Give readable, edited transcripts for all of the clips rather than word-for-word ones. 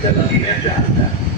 della linea gialla.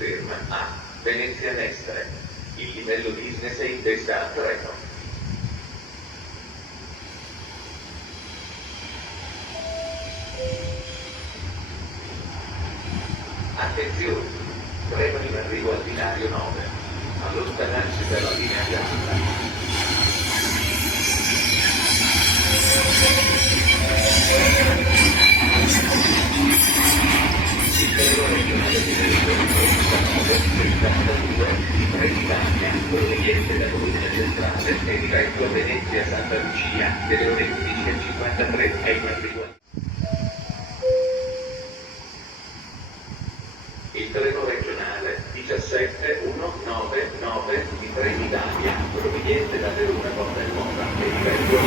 Ferma a Venezia Mestre. Il livello business è in testa a treno. Attenzione! Treno in arrivo al binario 9. Allontanarsi dalla linea gialla. Proveniente da Bologna Centrale e diretto a Venezia Santa Lucia delle ore 11:53 ai arrivo. Il treno regionale 17199 di Trenitalia proveniente da Verona con Belmona e diretto a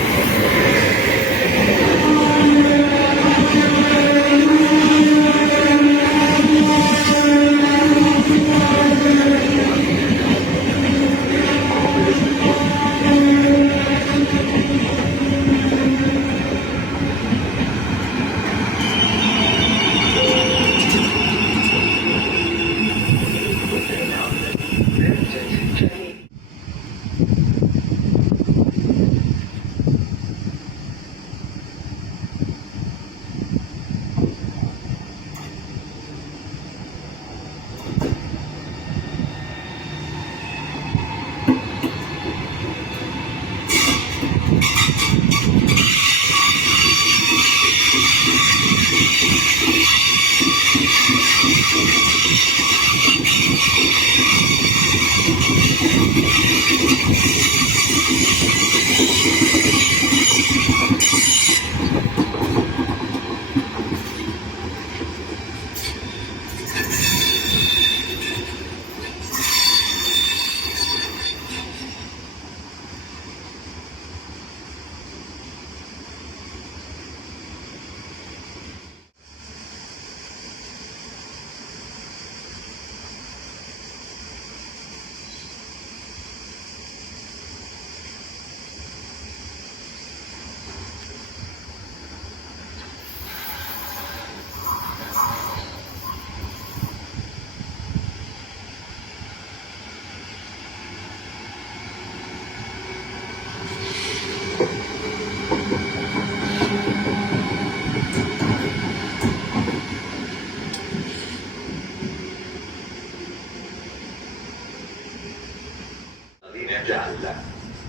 gialla.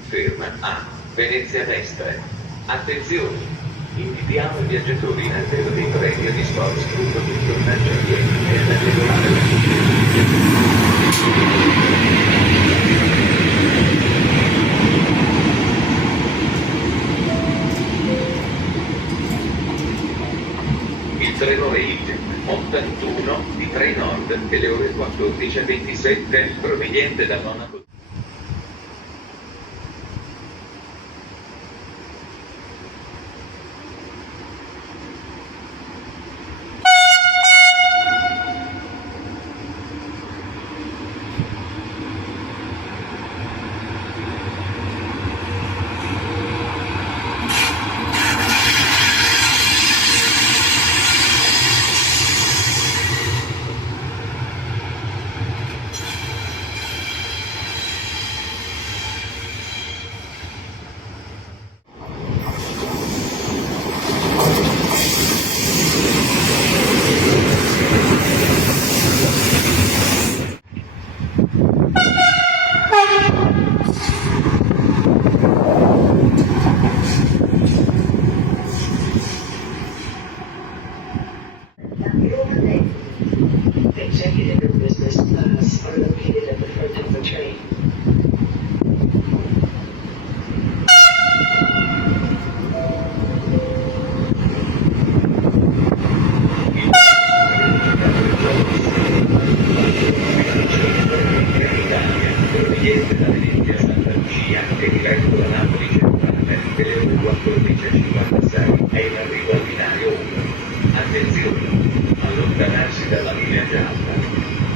Ferma a Venezia Mestre. Attenzione! Invitiamo i viaggiatori in attesa dei treni a discorsi di tornare a piedi e ad agevolare la Il treno Rail 81 di Trenord delle ore 14:27 proveniente da Monaco. proveniente da Venezia Santa Lucia e diretto da Napoli Centrale delle ore 14:56 è in arrivo al binario 1. Attenzione! Allontanarsi dalla linea gialla.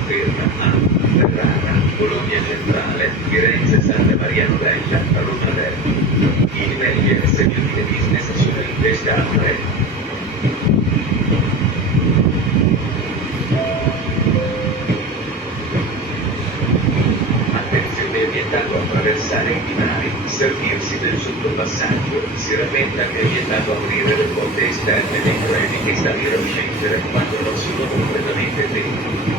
Ferma a Ferrara, Bologna Centrale, Firenze Santa Maria Novella, Roma Verdi. I livelli executive business sono in testa a 3. Attenzione, è vietato attraversare i binari, servirsi del sottopassaggio, si rammenta che è vietato aprire le porte esterne dei treni e salire o scendere quando non sono completamente fermi.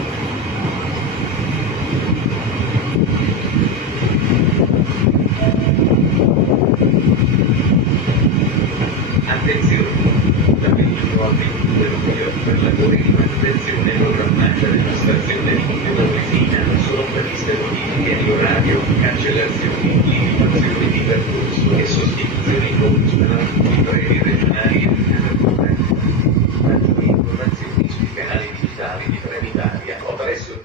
Attenzione! Da 21 al 22 luglio, per lavori di manutenzione programmata della stazione di Montemarfina, sono previste modifiche di orario, cancellazioni, limitazioni di percorso e sostituzioni con alcuni treni regionali e internazionali. Maggiori informazioni sui canali digitali di Trenitalia o presso il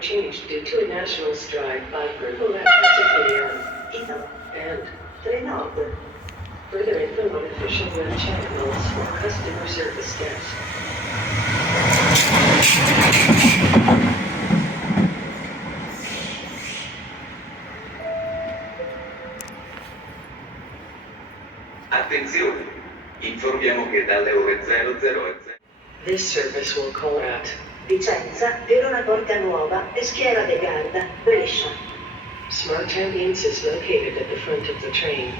Changed due to a national strike by Purple Pacific and 39. Further info on official web channels or customer service desk. Attenzione! Informiamo che dalle ore 00:00 This service will call at Vicenza, Verona Porta Nuova e Schiera de Garda, Brescia. Smart ambience is located at the front of the train.